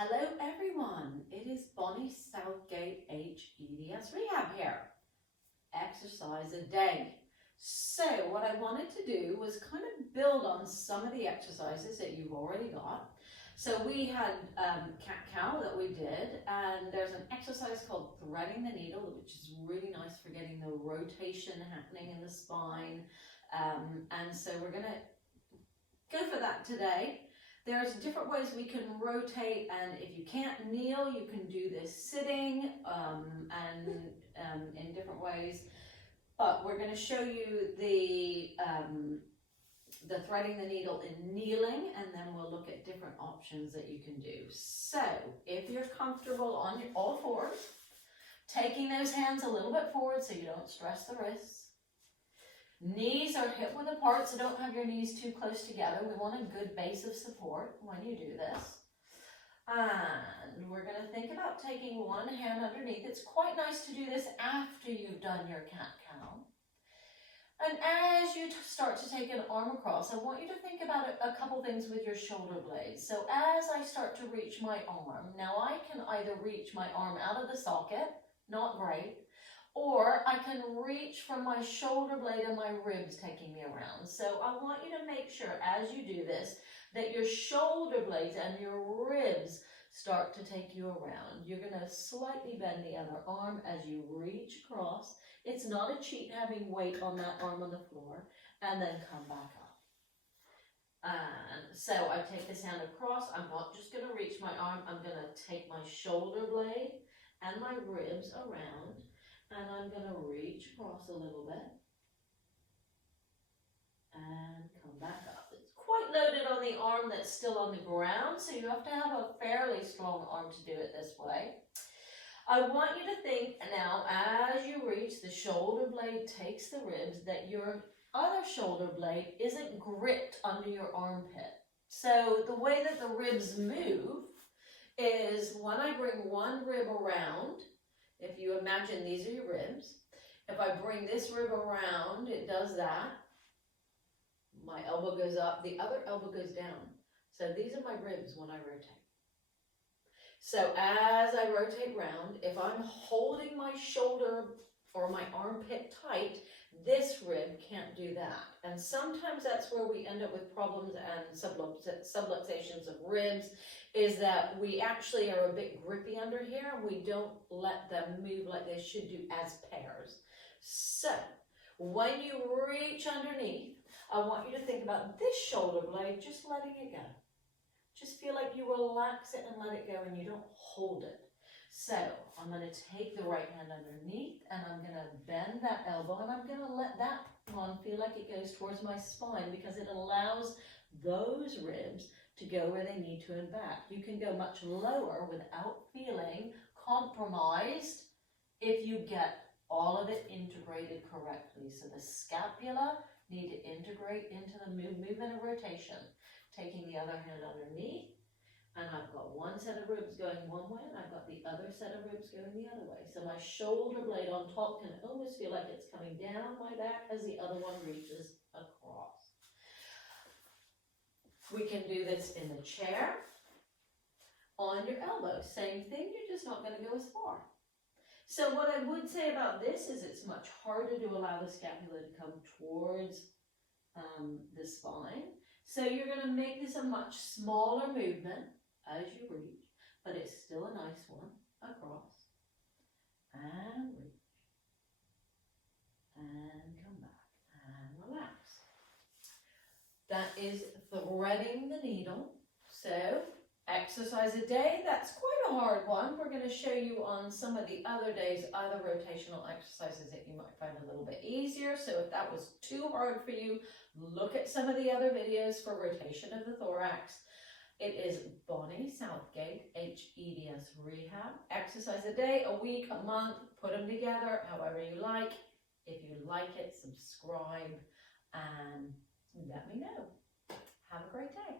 Hello everyone, it is Bonnie Southgate HEDS Rehab here. Exercise a day. So what I wanted to do was kind of build on some of the exercises that you've already got. So we had cat-cow that we did, and there's an exercise called threading the needle, which is really nice for getting the rotation happening in the spine. And so we're going to go for that today. There's different ways we can rotate, and if you can't kneel, you can do this sitting in different ways. But we're going to show you the threading the needle in kneeling, and then we'll look at different options that you can do. So if you're comfortable on all fours, taking those hands a little bit forward so you don't stress the wrists. Knees are hip width apart, so don't have your knees too close together. We want a good base of support when you do this. And we're going to think about taking one hand underneath. It's quite nice to do this after you've done your cat-cow. And as you start to take an arm across, I want you to think about a couple things with your shoulder blades. So as I start to reach my arm, now I can either reach my arm out of the socket, not great, or I can reach from my shoulder blade and my ribs taking me around. So I want you to make sure as you do this that your shoulder blades and your ribs start to take you around. You're going to slightly bend the other arm as you reach across. It's not a cheat having weight on that arm on the floor, and then come back up. And so I take this hand across. I'm not just going to reach my arm. I'm going to take my shoulder blade and my ribs around. And I'm going to reach across a little bit and come back up. It's quite loaded on the arm that's still on the ground, so you have to have a fairly strong arm to do it this way. I want you to think now, as you reach, the shoulder blade takes the ribs, that your other shoulder blade isn't gripped under your armpit. So the way that the ribs move is when I bring one rib around. If you imagine these are your ribs, if I bring this rib around, it does that. My elbow goes up, the other elbow goes down. So these are my ribs when I rotate. So as I rotate round, if I'm holding my shoulder or my armpit tight, this rib can't do that. And sometimes that's where we end up with problems and subluxations of ribs, is that we actually are a bit grippy under here and we don't let them move like they should do as pairs. So when you reach underneath, I want you to think about this shoulder blade, just letting it go. Just feel like you relax it and let it go and you don't hold it. So I'm going to take the right hand underneath and I'm going to bend that elbow and I'm going to let that one feel like it goes towards my spine, because it allows those ribs to go where they need to and back. You can go much lower without feeling compromised if you get all of it integrated correctly. So the scapula need to integrate into the movement of rotation. Taking the other hand underneath, and I've got one set of ribs going one way and I've got the other set of ribs going the other way. So my shoulder blade on top can almost feel like it's coming down my back as the other one reaches across. We can do this in the chair, on your elbow. Same thing, you're just not going to go as far. So what I would say about this is it's much harder to allow the scapula to come towards the spine. So you're going to make this a much smaller movement as you reach, but it's still a nice one. Across, and reach, and come back, and relax. That is threading the needle. So exercise a day, that's quite a hard one. We're going to show you on some of the other days other rotational exercises that you might find a little bit easier. So if that was too hard for you, look at some of the other videos for rotation of the thorax. It is Bonnie Southgate HEDS Rehab. Exercise a day, a week, a month, put them together however you like. If you like it, subscribe and let me know. Have a great day.